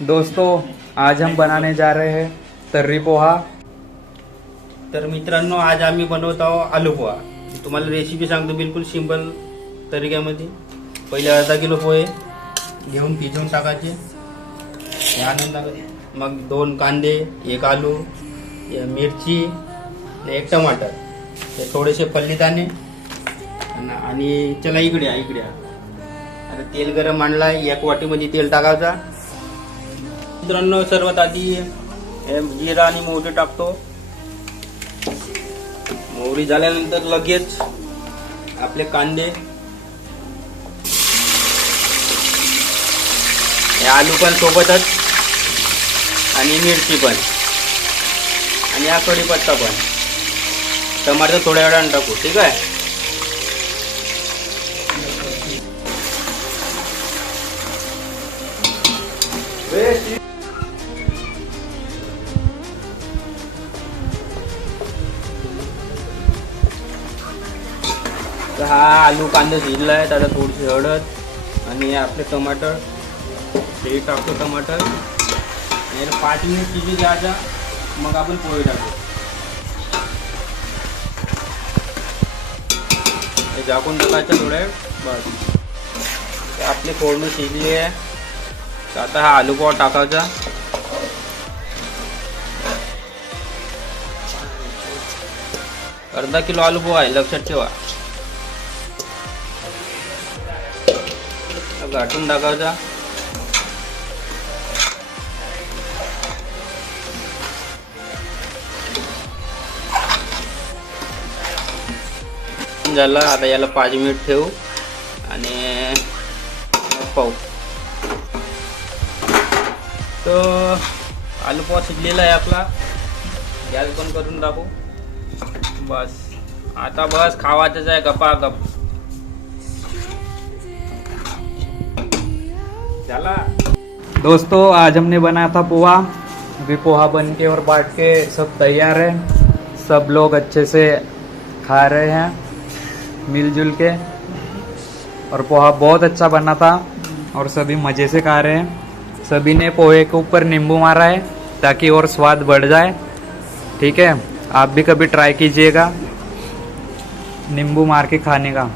दोस्तों आज हम बनाने जा रहे हैं तर्री पोहा। तर मित्रांनो, आज आम्ही बनवत आहोत आलू पोहा। तुम्हाला रेसिपी सांगतो बिलकुल सिंपल तरीक्यामध्ये। पहिले अर्धा किलो पोहे घेऊन भिजवून टाकायचे, हे आणून टाकायचे। मग 2 कांदे, 1 आलू, मिरची, 1 टमाटर, हे थोडेसे फल्लीदाणे आणि चला इकडे या, इकडे या। आता तेल गरम आणलाय, 1 वाटीमध्ये तेल टाकायचा। मित्रांनो, सर्वात आधी जिरा आणि मोहरी टाकतो। मोहरी झाल्यानंतर लगेच आपले कांदे, हे आलू पण सोबतच, आणि मिरची पण, आणि हा कढीपत्ता पण। टमाटर थोड्या वेळाने टाकू, ठीक आहे। तर हा आलू कांदा शिजलाय, त्याला थोडीशी हळद आणि आपले टमाटर, हे टाकतो टमाटर, आणि 5 मिनिट शिजू द्यायचा। मग आपण पोहे टाकू, हे झाकून टाकायचं थोड्या वेळ, बस। आपले फोडणी शिजली आहे, तर आता हा आलू पोहा टाकायचा। अर्धा किलो आलू पोहा आहे, लक्षात ठेवा। घाटून टाकायचा, झाला। आता याला 5 मिनिट ठेवू आणि पाहू। तो आलू पोहा शिजलेला आहे आपला, गॅस बंद करून टाकू। बस आता बस खावायचंच आहे, गपागप। चला दोस्तों आज हमने बनाया था पोहा। अभी पोहा बन के और बांट के सब तैयार है। सब लोग अच्छे से खा रहे हैं मिलजुल के, और पोहा बहुत अच्छा बना था और सभी मज़े से खा रहे हैं। सभी ने पोहे के ऊपर नींबू मारा है ताकि और स्वाद बढ़ जाए, ठीक है। आप भी कभी ट्राई कीजिएगा नींबू मार के खाने का।